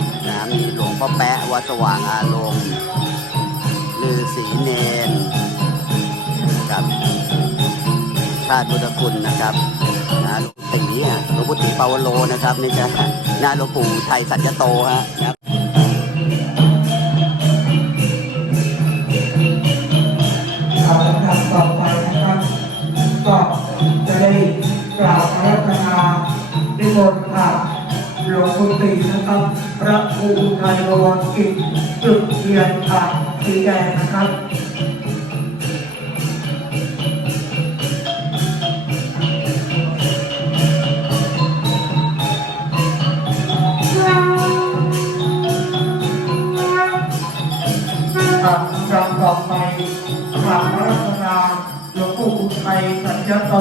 นะครับนะมีหลวงพ่อแปะวัดสว่างอารมณ์ลือศรีเนนกับชาติพุทธคุณนะครับนะหลวงตีอะหลวงปู่ตีปาวโลนะครับนี่จะนะหลวงปู่ไทยสัจโตฮะนะครับครับต่อไปนะครับก็จะได้กล่าวอารัธนานิมนต์พระ หลวงปู่ตีนะครับ พระครูไทยบวรกิจจุดเทียนผ่านสีแดงนะครับคำต่อไปกราพระรัตนาหลวงปู่อุทัยสัญญโต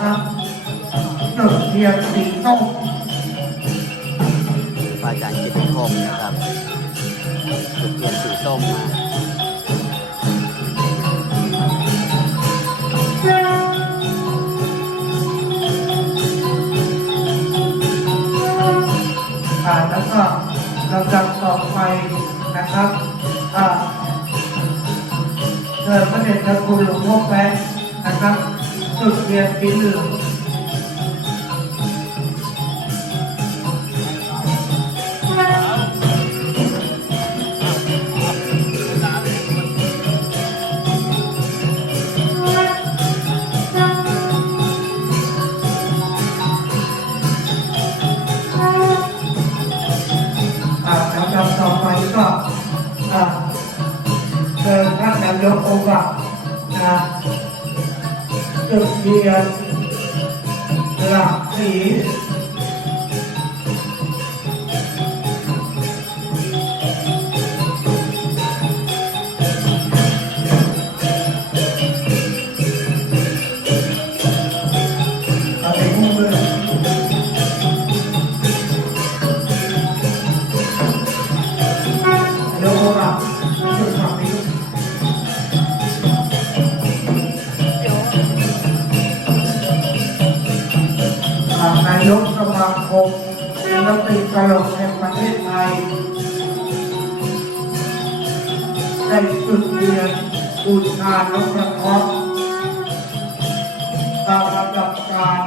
นะครับจุดเทียนสีส้มพระอาจารย์กิติคมนะครับจุดเทียนสีส้มมาอ่าแล้วก็ลำดับต่อไปนะครับอ่าเชิญพระเดชพระคุณหลวงพ่อแป๊ะนะครับ จุดเทียนสีเหลือง จุดเทียดหลักสี นายกสมาคมศิลปินตลกแห่งประเทศไทยได้จุดเรียนบูชานกกระทบตามลำดับการ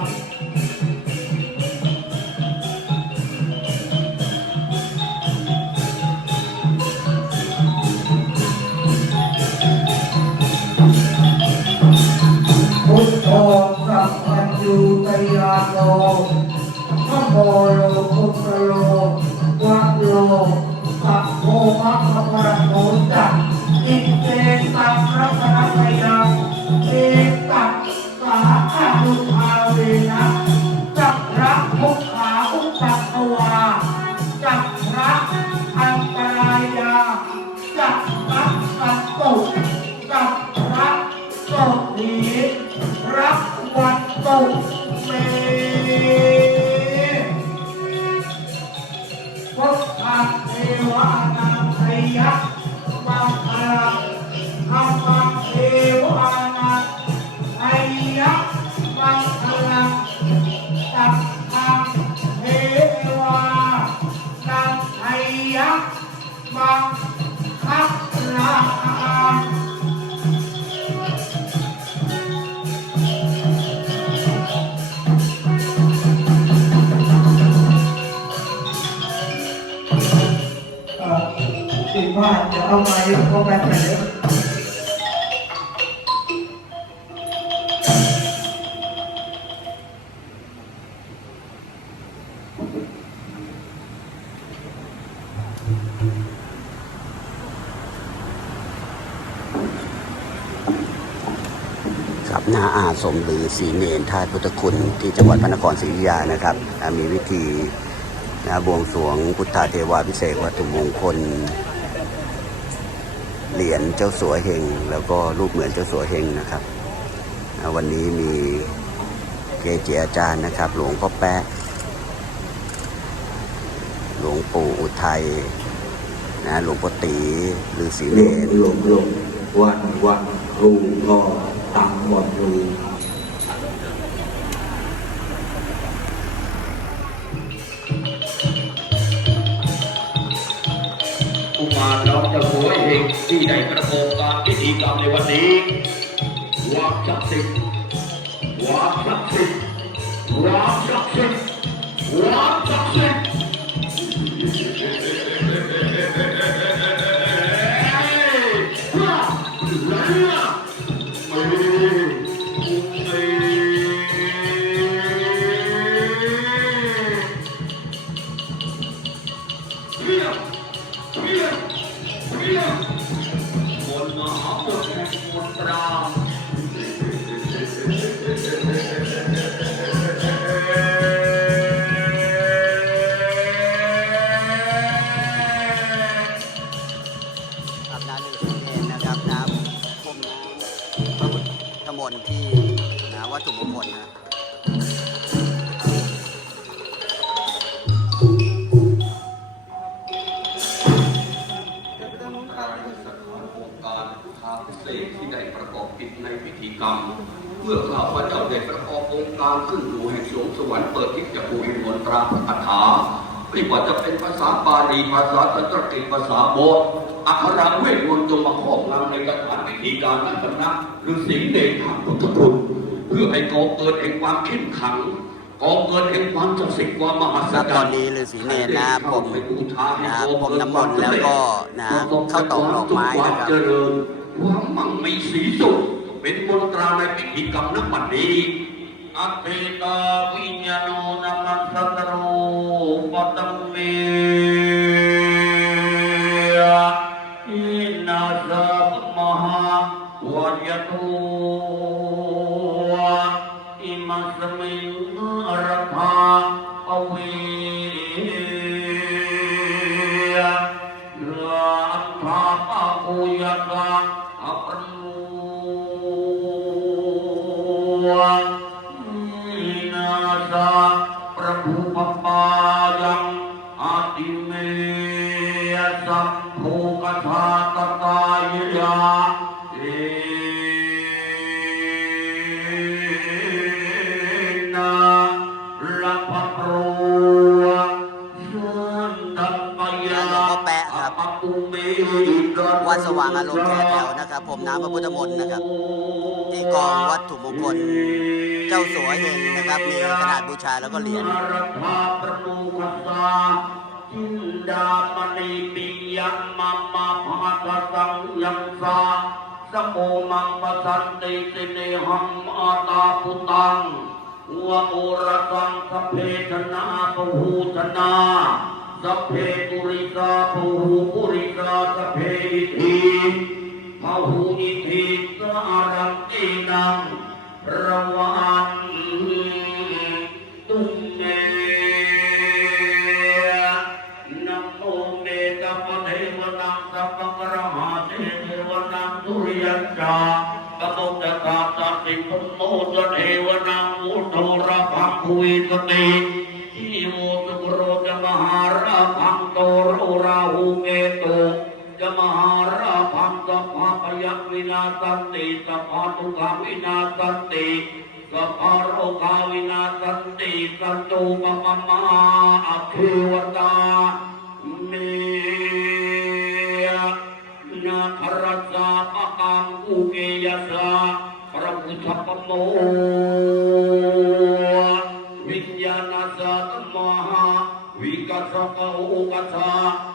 พุทโธสัพพัญญูตยาโน พระโมโลพุทธโลวะโลสัพโพมะขปะโมจักอิเตสัพพระพระพยัง ว่าจะเอาไม้ก็แบบไหนยคครับหน้าอาสมหรือสีเนนธาตุพุทธคุณที่จังหวัดพระนครศรีอยุธยานะครับ มีวิธีนะบวงสรวงพุทธาเทวาพิเศษวัตถุมงคล เหรียญเจ้าสัวเฮงแล้วก็รูปเหมือนเจ้าสัวเฮงนะครับ วันนี้มีเกจิอาจารย์นะครับ หลวงพ่อแปะหลวงปู่อุทัยนะหลวงพ่อตีหรือสีเนรหลวงหลวงวันวันครูก็ตังหมดรู สวยเองที่ได้ประกอบการพิธีกรรมในวันนี้วาดศักดิ์สิทธิ์วาดศักดิ์สิทธิ์วาดศักดิ์ แกรรม เมื่อข้าพระเจ้าได้ประกอบองค์การขึ้นอยู่แห่งสวงสวรรค์เปิดทิศจะปูอินมนตราพระคาถาไม่ว่าจะเป็นภาษาบาลีภาษาสันสกฤตภาษาโบสอักขระเวทมนต์จงมาครอบงำในสถานพิธีการนั้นสำนักหรือสิงเดชทางพุทธคุณเพื่อให้ก่อเกิดแห่งความเข้มขังก่อเกิดแห่งความศักดิ์สิทธิ์ความมหัศแล้วจตอนนี้ฤาษีเนรนะผมนะผมน้ำมนต์แล้วก็นะเข้าตอกดอกไม้นะครับเจริญความมั่งมีสีสุข เป็นมนตราในพิธีกรรมนับบัดนี้อัตเตตาวิญญาโนนา วัดสว่างอารมณ์แคร์แถวนะครับ ผมน้ำพระพุทธมนต์นะครับ ที่กองวัตถุมงคล เจ้าสัวเฮงนะครับ มีขนาดบูชาแล้วก็เหรียญจินดามณีปิยังมัมมาภาคสังยังสาสโมมังปสันติสิเนหัมอาตาพุตังวะโอระสังสเพชนาปหูชนา สพเพปุริกาปหูปุริกาสพเพอิทิพหูอิทิสารังกินังระวันตุเมนะโมเมตปะเทวนังสัพพะกระหาเทเทวนังสุริยัญจากะโมตกาตติปุโมตเทวนังอุตโระภังคุยสติอิโมตุโรจมหา วินาสันติสัพพทุกขวินาสันติสัพพโรคาวินาสันติสันตุปปมาอภิวตาเมนาครัสสะปะกังอุเกยสะพระพุทธปโมวิญญาณสัตมหาวิกัสสะอุกัสสะ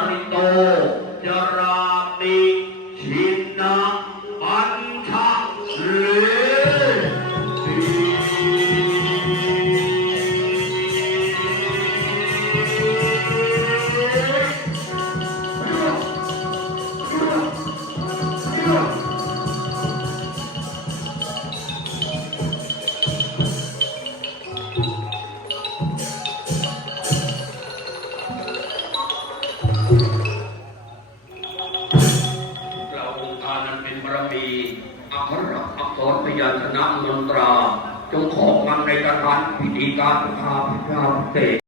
Marito. ในการพิธีการพาพิธารเต